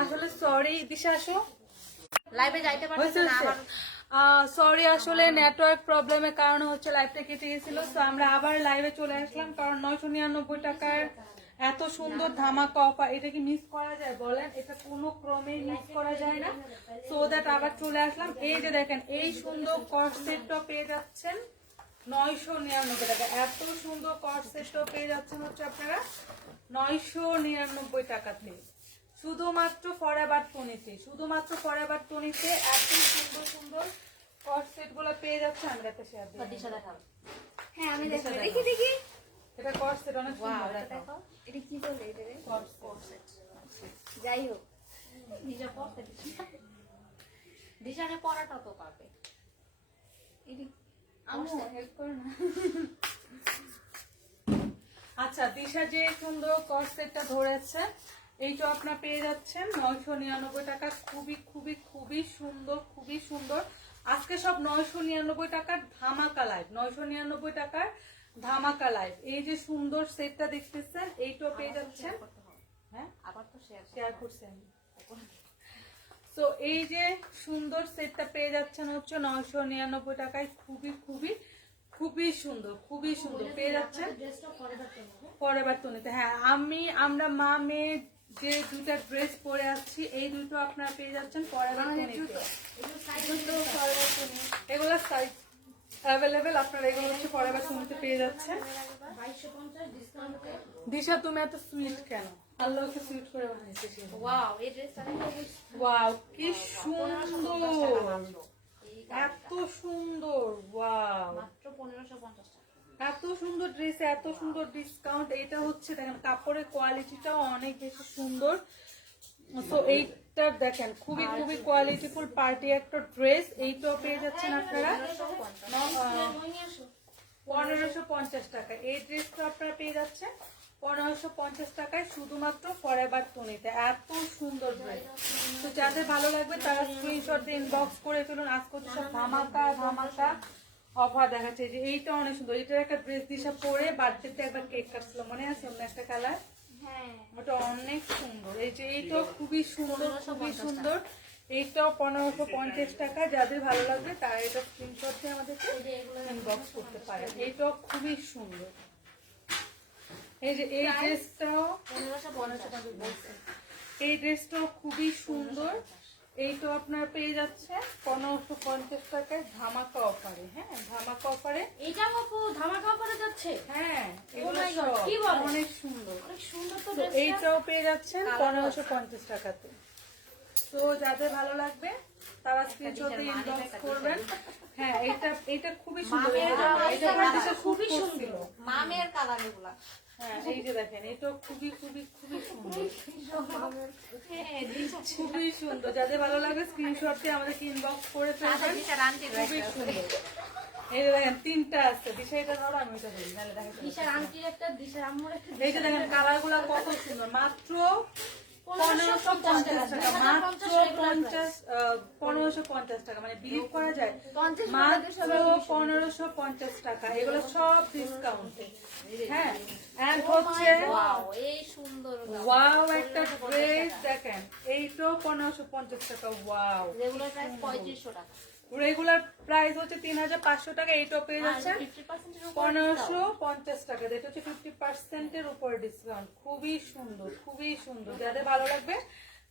আসলে সরি দিশা আসো। লাইভে যাইতে পারতেছে না আবার সরি আসলে নেটওয়ার্ক প্রবলেমের কারণে হচ্ছে লাইভটা কেটে গেছিল তো আমরা আবার লাইভে চলে আসলাম কারণ নয়শো নিরানব্বই টাকার এত সুন্দর ধামাকা অফার এটা কি মিস করা যায় বলেন? এটা কোনো ক্রমে মিস করা যায় না। সো দ্যাট আবার চলে আসলাম। এই যে দেখেন এই সুন্দর কট সেটটা পেয়ে যাচ্ছেন নয়শো নিরানব্বই টাকা। এত সুন্দর কট সেটটা পেয়ে যাচ্ছেন হচ্ছে আপনারা নয়শো নিরানব্বই টাকাতে শুধুমাত্র ফরাবার টনিতে শুধুমাত্র ফরাবার টনিতে এত সুন্দর সুন্দর কট সেটগুলো পেয়ে যাচ্ছে আমরা একটা শেয়ার দিই দিশা দেখাও। হ্যাঁ আমি দেখো দেখি দেখি। এটা কট সেট অনেক সুন্দর দেখো এটা কি বলে এটা রে? Coat set. যাই হোক। দিশা পড়তে দিশা দিশারে পড়াটা তো পাবে এটা আম্মু হেল্প করো না। আচ্ছা দিশা যে সুন্দর কট সেটটা ধরেছে এইটা আপনার পেয়ে যাচ্ছেন নয়শো নিরানব্বই টাকা। খুবই খুবই খুবই সুন্দর খুবই সুন্দর। আজকে সব নয়শো নিরানব্বই টাকার ধামাকা লাইভ নয়শো নিরানব্বই টাকার ধামাকা লাইভ এই যে সুন্দর সেটটা দেখতেছেন এইটাও পেয়ে যাচ্ছেন। হ্যাঁ? আবার তো শেয়ার করছেন তো এই যে সুন্দর সেটটা পেয়ে যাচ্ছেন হচ্ছে নয়শো নিরানব্বই টাকায়। খুবই খুবই খুবই সুন্দর খুবই সুন্দর। পেয়ে যাচ্ছেন? পরের তো নিতে হ্যাঁ আমি আমরা মা মেয়ে যে দুইটা ড্রেস পরে আসছি এই দুটো আপনারা পেয়ে যাচ্ছেন পরের এগুলো সাইজ অ্যাভেলেবেল আপনারা এগুলো হচ্ছে পরের তুমিতে পেয়ে যাচ্ছেন। দিশা তুমি এত সুইট কেন? আল্লাহকে সুইট করে বানিয়েছে। ওয়াও এই ড্রেসটা ওয়াও কি সুন্দর। এত সুন্দর। ওয়াও মাত্র পনেরোশো পঞ্চাশ এত সুন্দর ড্রেস এত সুন্দর ডিসকাউন্ট এটা হচ্ছে দেখেন, কাপড়ের কোয়ালিটিটাও অনেক বেশি সুন্দর। তো এইটা দেখেন, খুবই খুবই কোয়ালিটিফুল পার্টি একটা ড্রেস এইটাও পেয়ে যাচ্ছেন আপনারা। পনেরোশো পঞ্চাশ টাকা এই ড্রেসটা আপনারা পেয়ে যাচ্ছেন পনেরোশো পঞ্চাশ টাকায়, শুধুমাত্র টনিতে এত সুন্দর তো যাদের ভালো লাগবে, তারা স্ক্রিনশট ইনবক্স করে ফেলুন। আজকে হচ্ছে সব ধামাকা ধামাকা। অফার দেখাচ্ছে যে এইটা অনেক সুন্দর। এটার একটা ড্রেস দিশা পরে বার্থডেতে একবার কেক কাটছিল মনে আছে অন্য একটা কালার হ্যাঁ। ওটা অনেক সুন্দর। এই যে এইটাও খুবই সুন্দর খুবই সুন্দর। এইটাও পনেরোশো পঞ্চাশ টাকা। যাদের ভালো লাগবে তারা এটা স্ক্রিনশট দিয়ে আমাদেরকে ইনবক্স করতে পারে। এইটাও খুবই সুন্দর। এই যে এই ড্রেসটাও পনেরোশো পঞ্চাশ এই ড্রেসটাও খুবই সুন্দর। এইটাও আপনার পেয়ে যাচ্ছে পনেরোশো পঞ্চাশ টাকায় ধামাকা অফারে হ্যাঁ ধামাকা অফারে। এইটা আপু ধামাকা করে যাচ্ছে? হ্যাঁ কি বলে? অনেক সুন্দর। অনেক সুন্দর তো তো এইটাও পেয়ে যাচ্ছেন পনেরোশো পঞ্চাশ টাকাতে। তো যাদের ভালো লাগবে তারা স্ক্রিনশটে ইনবক্স করবেন। হ্যাঁ এটা এটা খুবই সুন্দর এটা- এটা খুবই সুন্দর। মামের কালার এগুলা। হ্যাঁ এই যে দেখেন এটাও খুবই খুবই খুবই সুন্দর। দিশা খুবই সুন্দর। যাদের ভালো লাগবে স্ক্রিনশট দিয়ে আমাদেরকে ইনবক্স করে ফেলবেন। খুবই সুন্দর। এই দেখেন তিনটা আছে। দিশা এটা ধরো আমি এটা ধরি। নাহলে দেখা দিশার আন্টির একটা দিশার আম্মুর একটা এই যে দেখেন কালারগুলা কত সুন্দর। মাত্র পনেরোশো পঞ্চাশ টাকা মানে বিলিভ করা যায়। মাত্র পনেরোশো পঞ্চাশ টাকা এগুলো সব ডিসকাউন্টে হ্যাঁ এন্ড হচ্ছে ওয়াও সুন্দর ওয়াও একটা ড্রেস দেখেন এইটাও পনেরোশো পঞ্চাশ টাকা ওয়াও পঁয়ত্রিশশো টাকা। রেগুলার প্রাইস হচ্ছে তিন হাজার পাঁচশো টাকা এইটাও পেয়ে যাচ্ছেন। উপর পনেরোশো পঞ্চাশ টাকা এটা হচ্ছে ফিফটি পার্সেন্টের উপর ডিসকাউন্ট খুবই সুন্দর খুবই সুন্দর। যাদের ভালো লাগবে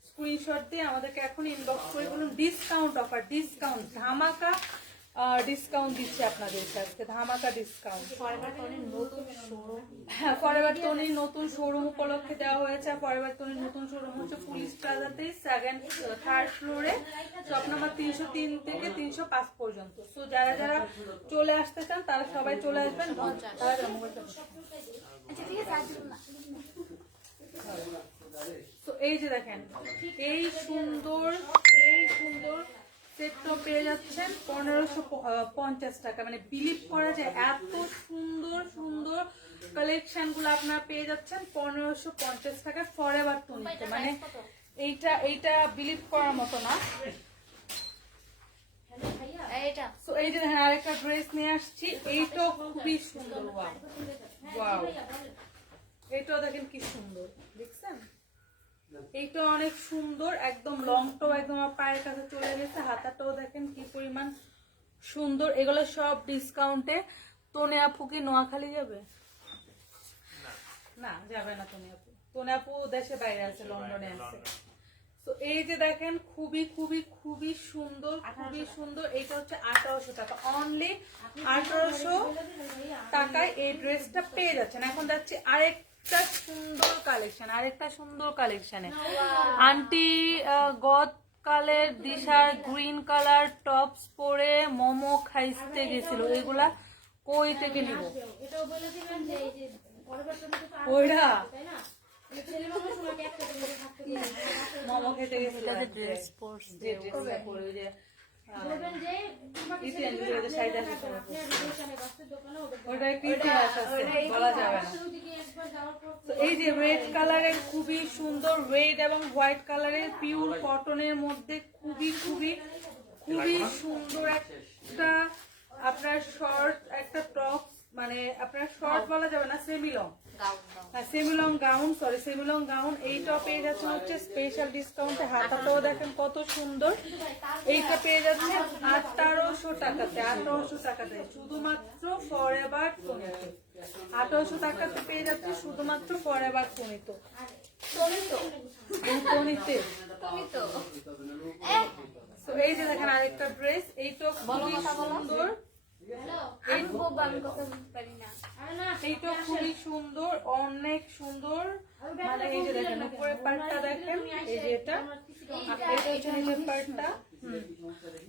স্ক্রিনশট দিয়ে আমাদেরকে এখন ইনবক্স করে বলুন ডিসকাউন্ট অফার ডিসকাউন্ট ধামাকা ডিসকাউন্ট দিচ্ছে আপনাদের আজকে ধামাকা ডিসকাউন্ট হ্যাঁ ফরএভার টনির নতুন শোরুম উপলক্ষে দেওয়া হয়েছে ফরএভার টনির নতুন শোরুম হচ্ছে পুলিশ প্লাজাতে সেকেন্ড থার্ড ফ্লোরে শপ নাম্বার তিনশো তিন থেকে তিনশো পাঁচ পর্যন্ত। তো যারা যারা চলে আসতে চান তারা সবাই চলে আসবেন। বসান। আচ্ছা তো এই যে দেখেন এই সুন্দর এই সুন্দর পেয়ে যাচ্ছেন পনেরোশো পঞ্চাশ টাকা। মানে বিলিভ করা যায় এত সুন্দর সুন্দর কালেকশনগুলো আপনারা পেয়ে যাচ্ছেন পনেরোশো পঞ্চাশ টাকা ফর এভার টুনিতে মানে এইটা এইটা বিলিভ করার মতো না। তো এই যে দেখেন আরেকটা ড্রেস নিয়ে আসছি। এইটাও খুবই সুন্দর ওয়াও ওয়াও এইটাও দেখেন কি সুন্দর। এইটা অনেক সুন্দর একদম লং টপ একদম আমার পায়ের কাছে চলে গেছে হাতাটাও দেখেন কি পরিমাণ সুন্দর। এগুলো সব ডিসকাউন্টে তোনে আপু কি নোয়াখালী যাবে? না যাবে না তোনে আপু। তোনে আপু দেশে বাইরে আছে লন্ডনে আছে। তো এই যে দেখেন খুবই খুবই খুবই সুন্দর খুবই সুন্দর। এটা হচ্ছে আঠারোশো টাকা। অনলি আঠারোশো টাকায় এই ড্রেসটা পেয়ে যাচ্ছেন। এখন যাচ্ছি আরেকটা সুন্দর কালেকশন আরেকটা সুন্দর কালেকশনে আন্টি গতকালের দিশার গ্রিন কালার টপস পরে মোমো খাইতে গেছিল। এগুলা কই থেকে নিব? একটা দিন মোমো খেতে গেছিল ড্রেস পরে এই যে রেড কালারের খুবই সুন্দর রেড এবং হোয়াইট কালারের পিওর কটনের মধ্যে খুবই খুবই খুবই সুন্দর একটা আপনার শর্ট একটা টপ মানে আপনার শর্ট বলা যাবে না সেমিলং হ্যাঁ semilong gown sorry semilong gown এইটা পেয়ে যাচ্ছে হচ্ছে স্পেশাল ডিসকাউন্টে হাতাটাও দেখেন কত সুন্দর। এইটা পেয়ে যাচ্ছে আঠারোশো টাকাতে আঠারোশো টাকাতে। শুধুমাত্র ফর এভার টনিতে আঠারোশো টাকাতে পেয়ে যাচ্ছে শুধুমাত্র ফর এভার টনিত টনিতে তুমি তো তো এই যে দেখেন আরেকটা ড্রেস এইটা খুবই সুন্দর। এইটা খুবই সুন্দর অনেক সুন্দর দেখেন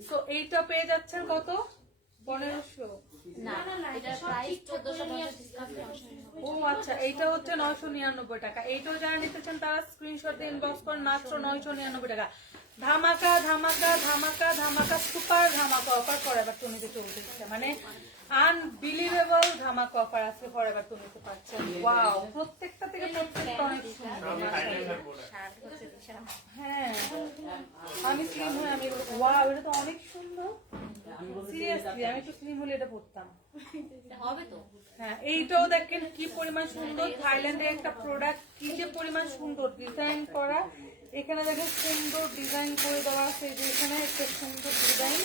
তো এইটা পেয়ে যাচ্ছেন কত পনেরোশো ও আচ্ছা এইটা হচ্ছে নয়শো নিরানব্বই টাকা এইটাও যারা নিতে চান তারা স্ক্রিনশট দিয়ে ইনবক্স করেন মাত্র নয়শো নিরানব্বই টাকা ধামাকা ধামাকা ধামাকা ধামাকা ধামাকা সুপার ধামাকা অফার ফরএভার টুনিতে চলতেছে মানে আনবিলিভেবল ধামাকা অফার আজকে ফরএভার টুনিতে পাচ্ছেন ওয়াও প্রত্যেকটা থেকে প্রত্যেকটা অনেক সুন্দর। হ্যাঁ আমি স্লিম হয়ে আমি ওয়াও এটা তো অনেক সুন্দর। সিরিয়াসলি আমি একটু স্লিম হলে এটা পরতাম। হবে তো। হ্যাঁ এইটাও দেখেন কি পরিমাণ সুন্দর। থাইল্যান্ডের একটা প্রোডাক্ট কি যে পরিমাণ সুন্দর ডিজাইন করা। এখানে দেখেন সুন্দর ডিজাইন করে দেওয়া আছে এখানে একটা সুন্দর ডিজাইন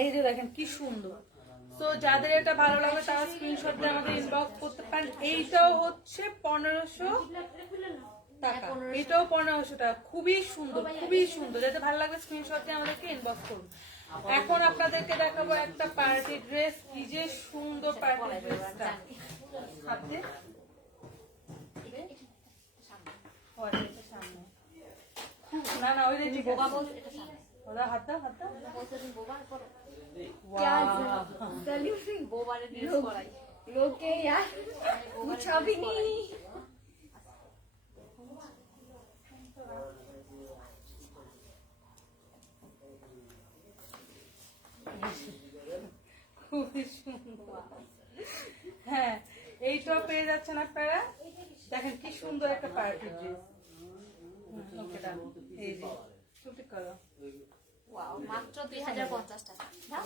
এই যে দেখেন। কি সুন্দর। তো যাদের এটা ভালো লাগে তারা স্ক্রিনশট দিয়ে আমাদের ইনবক্স করতে পারেন। এইটাও হচ্ছে পনেরোশো টাকা। এটাও পনেরোশো টাকা। খুবই সুন্দর খুবই সুন্দর। যাতে ভালো লাগবে স্ক্রিনশট দিয়ে আমাদেরকে ইনবক্স করুন। এখন আপনাদেরকে দেখাবো একটা পার্টি ড্রেস কি যে সুন্দর পার্টি ড্রেসটা হাতে? সামনে। না না ওই যে ঠিক আছে ওরা হাত দাও হাত দাও क्या Wow. सेलिब्रिंग लोग के यार पूछा भी नहीं খুবই সুন্দর হ্যাঁ এইটাও পেয়ে যাচ্ছেন আপনারা দেখেন কি সুন্দর একটা পার্টি ড্রেস ওকে ডান এই যে চুপটি করো। वाओ মাত্র 2050 টাকা। দাও।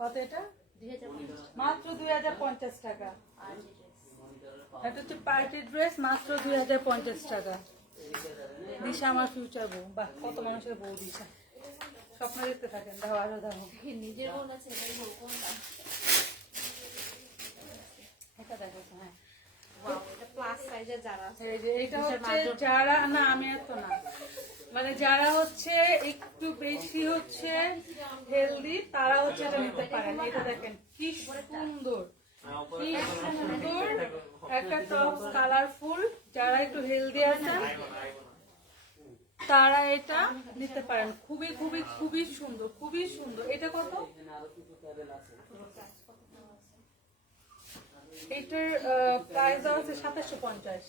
কত এটা? 2050 মাত্র টাকা। হচ্ছে পার্টি ড্রেস মাত্র দুই হাজার পঞ্চাশ টাকা। দিশা আমার ফিউচার বউ। বাহ কত মানুষের বউ দিশা। স্বপ্ন দেখতে থাকেন। দেখো আরও দেখো নিজের বোন আছে কোনটা? এটা দেখো হ্যাঁ। এটা যারা হচ্ছে না আমি এত না। মানে যারা হচ্ছে একটু বেশি হচ্ছে হেলদি তারা হচ্ছে এটা নিতে পারেন এটা দেখেন কি সুন্দর। কি সুন্দর একটা টপ কালারফুল যারা একটু হেলদি আছেন তারা এটা নিতে পারেন। খুবই খুবই খুবই সুন্দর খুবই সুন্দর। এটা কত? এটার প্রাইস হচ্ছে সাতাশশো পঞ্চাশ।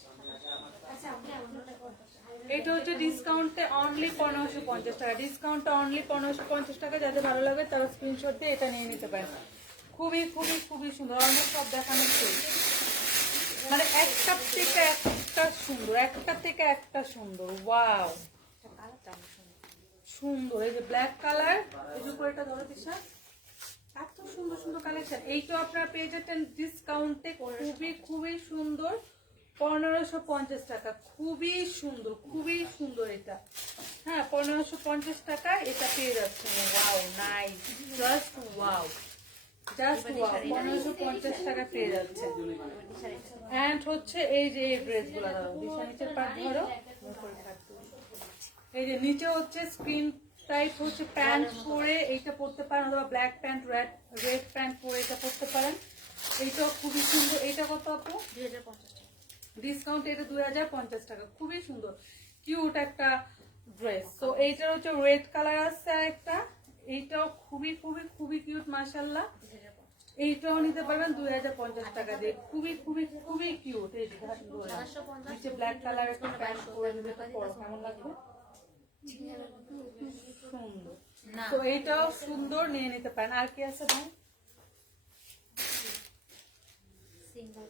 এটা হচ্ছে ডিসকাউন্টে অনলি পনেরোশো পঞ্চাশ টাকা। ডিসকাউন্টে অনলি পনেরোশো পঞ্চাশ টাকা, যাদের ভালো লাগে তারা স্ক্রিনশট দিয়ে এটা নিয়ে নিতে পারেন। খুবই খুবই খুবই সুন্দর। অলমোস্ট সব দেখানো মানে একটা থেকে একটা সুন্দর, একটা থেকে একটা সুন্দর। ওয়াও সুন্দর। এই যে ব্ল্যাক কালার এই যে উপরে এটা ধরো, দিশা। এত সুন্দর সুন্দর কালেকশন এইটাও আপনারা পেয়ে যেতেন ডিসকাউন্টে খুবই খুবই সুন্দর। পনেরোশো পঞ্চাশ টাকা। খুবই সুন্দর খুবই সুন্দর এটা। হ্যাঁ পনেরোশো পঞ্চাশ টাকা এটা পেয়ে যাচ্ছে ওয়াও নাই জাস্ট ওয়াও জাস্ট ওয়াও পনেরোশো পঞ্চাশ টাকা পেয়ে যাচ্ছে। অ্যান্ড হচ্ছে এই যে এই ড্রেসগুলো ধরো দিশা নিচের পাট ধরো। এই যে নিচে হচ্ছে স্ক্রিন টাইপ হচ্ছে প্যান্ট পরে এইটা পরতে পারেন অথবা black pant red red pant পরে এটা পরতে পারেন। এইটাও খুবই সুন্দর। এইটা কত আপু? দুই হাজার পঞ্চাশ টাকা। ডিসকাউন্ট এটা দুই হাজার পঞ্চাশ টাকা। খুবই সুন্দর। কিউট একটা ড্রেস তো এইটার হচ্ছে রেড কালার আছে একটা। এইটাও খুবই খুবই খুবই কিউট মাসাল্লাহ এইটাও নিতে পারবেন দুই হাজার পঞ্চাশ টাকা দিয়ে। খুবই খুবই খুবই কিউট এই ব্ল্যাক কালার একটা প্যান্ট পরে দিলে তো কেমন লাগবে? সুন্দর তো এইটাও সুন্দর নিয়ে নিতে পারেন। আর কি আছে ভাই?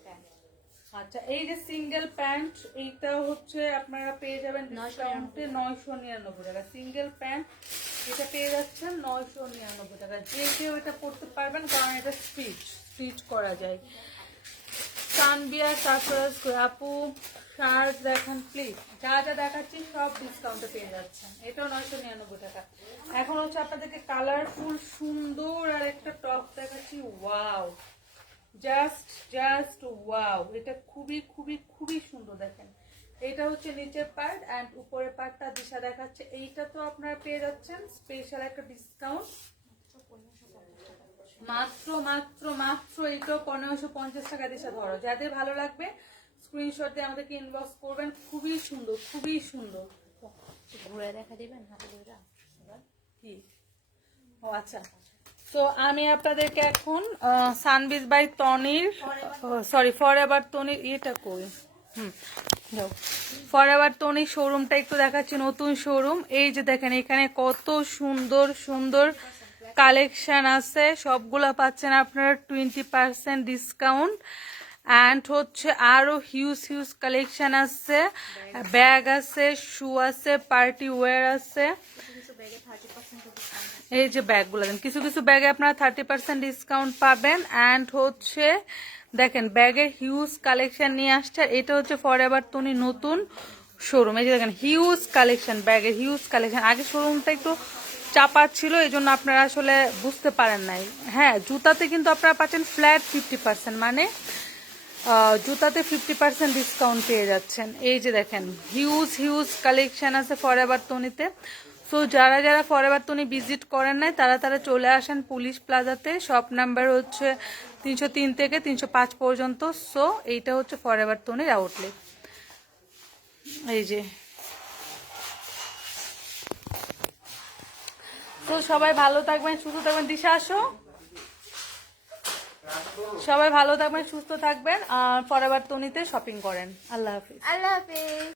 প্যান্ট আচ্ছা এই যে সিঙ্গেল প্যান্ট এইটা হচ্ছে আপনারা পেয়ে যাবেন ডিসকাউন্টে নয়শো নিরানব্বই টাকা। সিঙ্গেল প্যান্ট এটা পেয়ে যাচ্ছেন নয়শো নিরানব্বই টাকা। যে কেউ এটা পড়তে পারবেন কারণ এটা স্টিচ স্টিচ করা যায়। সানবিয়ার সারপ্রাইজ আপু শার্ট দেখান প্লিজ যা যা দেখাচ্ছি সব ডিসকাউন্টে পেয়ে যাচ্ছেন। এটাও নয়শো নিরানব্বই টাকা। এখন হচ্ছে আপনাদেরকে কালারফুল সুন্দর আর একটা টপ দেখাচ্ছি। ওয়াও জাস্ট জাস্ট ওয়াও এটা খুবই খুবই খুবই সুন্দর দেখেন। এটা হচ্ছে নিচের পার্ট অ্যান্ড উপরের পার্টটা দিশা দেখাচ্ছে। এইটা তো আপনারা পেয়ে যাচ্ছেন। স্পেশাল একটা ডিসকাউন্ট মাত্র মাত্র মাত্র এইটাও পনেরোশো পঞ্চাশ টাকা দিশা ধরো। যাদের ভালো লাগবে স্ক্রিনশট দিয়ে আমাদেরকে ইনবক্স করবেন। খুবই সুন্দর খুবই সুন্দর। ঘুরে দেখা দিবেন হাতে ধরে কি? ও আচ্ছা। তো আমি আপনাদেরকে এখন সানবিজ বাই তনির সরি ফর এভার তনির ইয়েটা কই? হুম ফর এভার তনির শোরুমটা একটু দেখাচ্ছি নতুন শোরুম এই যে দেখেন এখানে কত সুন্দর সুন্দর কালেকশন আছে। সবগুলো পাচ্ছেন আপনারা টোয়েন্টি পার্সেন্ট ডিসকাউন্ট অ্যান্ড হচ্ছে আরও হিউজ হিউজ কালেকশন আছে। ব্যাগ আছে শু আছে পার্টি ওয়্যার আছে। এই যে ব্যাগগুলো দেন, কিছু কিছু ব্যাগে আপনারা থার্টি পার্সেন্ট ডিসকাউন্ট পাবেন। অ্যান্ড হচ্ছে, দেখেন ব্যাগের হিউজ কালেকশন নিয়ে আসছে। এটা হচ্ছে ফর এভার তনি নতুন শোরুম এই যে দেখেন হিউজ কালেকশন ব্যাগের হিউজ কালেকশন আগে শোরুমটা একটু চাপা ছিল এই জন্য আপনারা আসলে বুঝতে পারেন নাই। হ্যাঁ জুতাতে কিন্তু আপনারা পাচ্ছেন ফ্ল্যাট ফিফটি পার্সেন্ট মানে জুতাতে ফিফটি পার্সেন্ট ডিসকাউন্ট পেয়ে যাচ্ছেন। এই যে দেখেন হিউজ হিউজ কালেকশান আছে ফর এভার তনিতে সো যারা যারা ফর এভার তনি ভিজিট করেন নাই, তারা তারা চলে আসেন পুলিশ প্লাজাতে শপ নাম্বার হচ্ছে তিনশো তিন থেকে তিনশো পাঁচ পর্যন্ত। সো এইটা হচ্ছে ফর এভার তনির আউটলেট এই যে। তো সবাই ভালো থাকবেন, সুস্থ থাকবেন। দিশা, আসো। সবাই ভালো থাকবেন, সুস্থ থাকবেন, আর পরের বার তনিতে শপিং করেন। আল্লাহ হাফিজ। আল্লাহ হাফেজ।